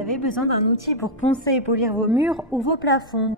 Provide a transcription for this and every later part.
avez besoin d'un outil pour poncer et polir vos murs ou vos plafonds.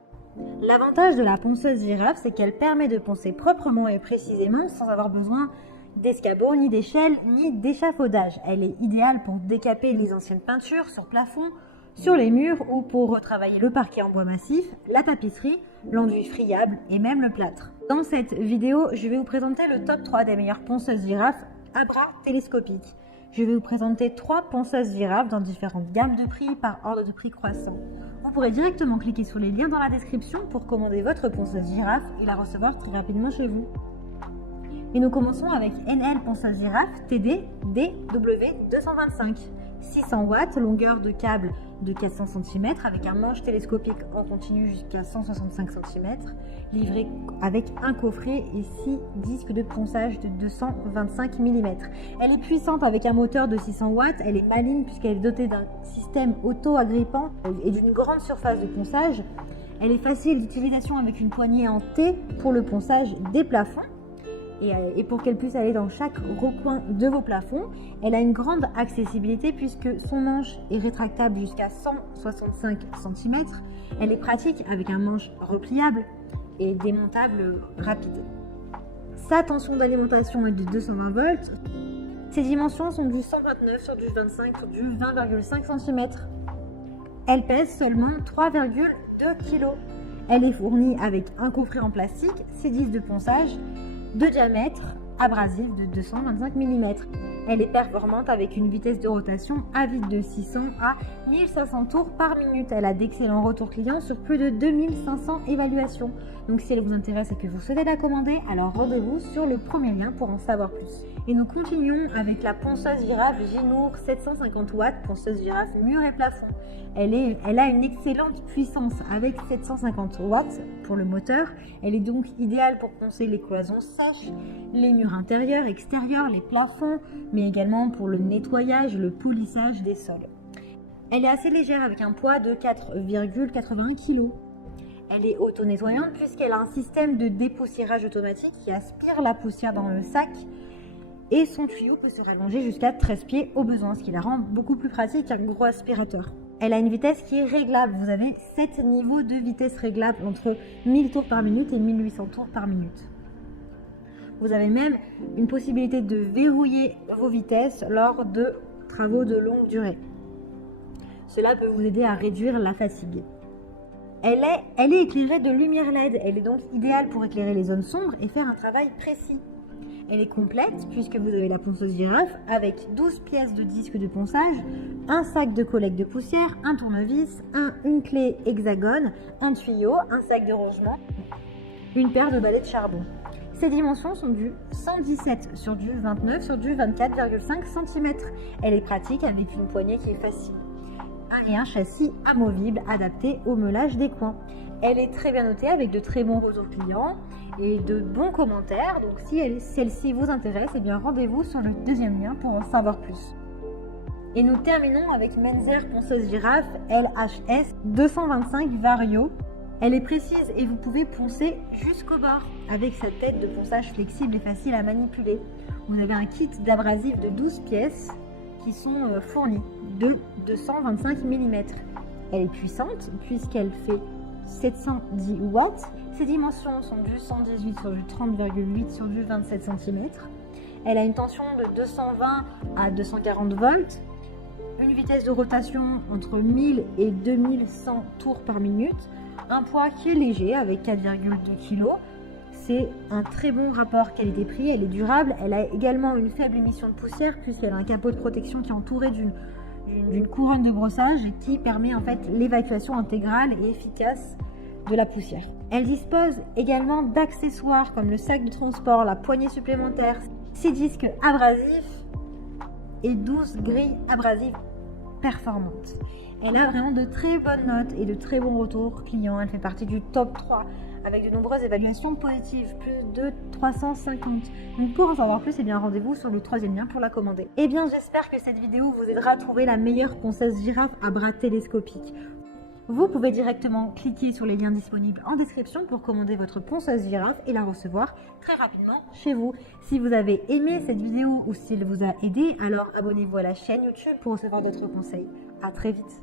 L'avantage de la ponceuse girafe, c'est qu'elle permet de poncer proprement et précisément sans avoir besoin d'escabeaux, ni d'échelles, ni d'échafaudage. Elle est idéale pour décaper les anciennes peintures sur plafond, sur les murs ou pour retravailler le parquet en bois massif, la tapisserie, l'enduit friable et même le plâtre. Dans cette vidéo, je vais vous présenter le top 3 des meilleures ponceuses girafes à bras télescopiques. Je vais vous présenter 3 ponceuses girafes dans différentes gammes de prix par ordre de prix croissant. Vous pourrez directement cliquer sur les liens dans la description pour commander votre ponceuse girafe et la recevoir très rapidement chez vous. Et nous commençons avec NL ponceuse girafe TD DW225. 600 watts, longueur de câble de 400 cm avec un manche télescopique en continu jusqu'à 165 cm, livré avec un coffret et 6 disques de ponçage de 225 mm. Elle est puissante avec un moteur de 600 watts, elle est maligne puisqu'elle est dotée d'un système auto-agrippant et d'une grande surface de ponçage. Elle est facile d'utilisation avec une poignée en T pour le ponçage des plafonds. Et pour qu'elle puisse aller dans chaque recoin de vos plafonds. Elle a une grande accessibilité puisque son manche est rétractable jusqu'à 165 cm. Elle est pratique avec un manche repliable et démontable rapide. Sa tension d'alimentation est de 220 volts. Ses dimensions sont du 129 sur du 25 sur du 20,5 cm. Elle pèse seulement 3,2 kg. Elle est fournie avec un coffret en plastique, 6 disques de ponçage, de diamètre abrasif de 225 mm. Elle est performante avec une vitesse de rotation à vide de 600 à 1500 tours par minute. Elle a d'excellents retours clients sur plus de 2500 évaluations. Donc si elle vous intéresse et que vous souhaitez la commander, alors rendez-vous sur le premier lien pour en savoir plus. Et nous continuons avec la ponceuse girafe Ginour 750 watts, ponceuse girafe mur et plafond. Elle a une excellente puissance avec 750 watts pour le moteur. Elle est donc idéale pour poncer les cloisons sèches, les murs intérieurs, extérieurs, les plafonds, mais également pour le nettoyage, le polissage des sols. Elle est assez légère avec un poids de 4,81 kg. Elle est auto-nettoyante puisqu'elle a un système de dépoussiérage automatique qui aspire la poussière dans le sac et son tuyau peut se rallonger jusqu'à 13 pieds au besoin, ce qui la rend beaucoup plus pratique qu'un gros aspirateur. Elle a une vitesse qui est réglable. Vous avez 7 niveaux de vitesse réglables entre 1000 tours par minute et 1800 tours par minute. Vous avez même une possibilité de verrouiller vos vitesses lors de travaux de longue durée. Cela peut vous aider à réduire la fatigue. Elle est éclairée de lumière LED. Elle est donc idéale pour éclairer les zones sombres et faire un travail précis. Elle est complète puisque vous avez la ponceuse girafe avec 12 pièces de disque de ponçage, un sac de collecte de poussière, un tournevis, une clé hexagone, un tuyau, un sac de rangement, une paire de balais de charbon. Ses dimensions sont du 117 sur du 29 sur du 24,5 cm. Elle est pratique avec une poignée qui est facile et un châssis amovible adapté au meulage des coins. Elle est très bien notée avec de très bons retours clients et de bons commentaires. Donc si celle-ci vous intéresse, eh bien rendez-vous sur le deuxième lien pour en savoir plus. Et nous terminons avec Menzer ponceuse girafe LHS 225 Vario. Elle est précise et vous pouvez poncer jusqu'au bord avec sa tête de ponçage flexible et facile à manipuler. Vous avez un kit d'abrasif de 12 pièces qui sont fournis de 225 mm. Elle est puissante puisqu'elle fait 710 watts. Ses dimensions sont du 118 sur du 30,8 sur du 27 cm. Elle a une tension de 220 à 240 volts. Une vitesse de rotation entre 1000 et 2100 tours par minute. Un poids qui est léger avec 4,2 kg. C'est un très bon rapport qualité-prix. Elle est durable. Elle a également une faible émission de poussière puisqu'elle a un capot de protection qui est entouré d'une couronne de brossage et qui permet en fait l'évacuation intégrale et efficace de la poussière. Elle dispose également d'accessoires comme le sac de transport, la poignée supplémentaire, 6 disques abrasifs et 12 grilles abrasives performantes. Elle a vraiment de très bonnes notes et de très bons retours clients. Elle fait partie du top 3 avec de nombreuses évaluations positives, plus de 350. Donc pour en savoir plus, eh bien rendez-vous sur le troisième lien pour la commander. Eh bien j'espère que cette vidéo vous aidera à trouver la meilleure ponceuse girafe à bras télescopiques. Vous pouvez directement cliquer sur les liens disponibles en description pour commander votre ponceuse girafe et la recevoir très rapidement chez vous. Si vous avez aimé cette vidéo ou si elle vous a aidé, alors abonnez-vous à la chaîne YouTube pour recevoir d'autres conseils. À très vite.